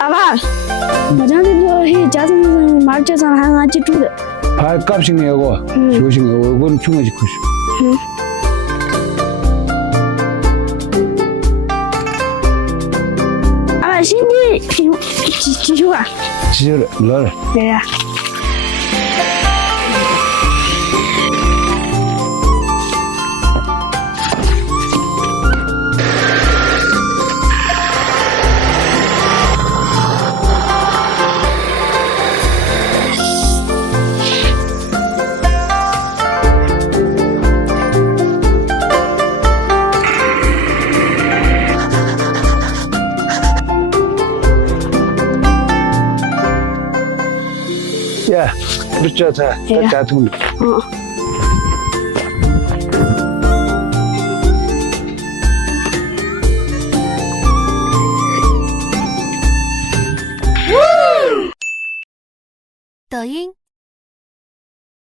阿爸，我讲这个嘿，家长妈家长喊俺去煮的。 발값이 내고 조식 내고 그건 중요하지 그시. 아빠 신기 지효아. 지를 널. 네. 야, 그렇죠, 자, 자, 두 분.抖音。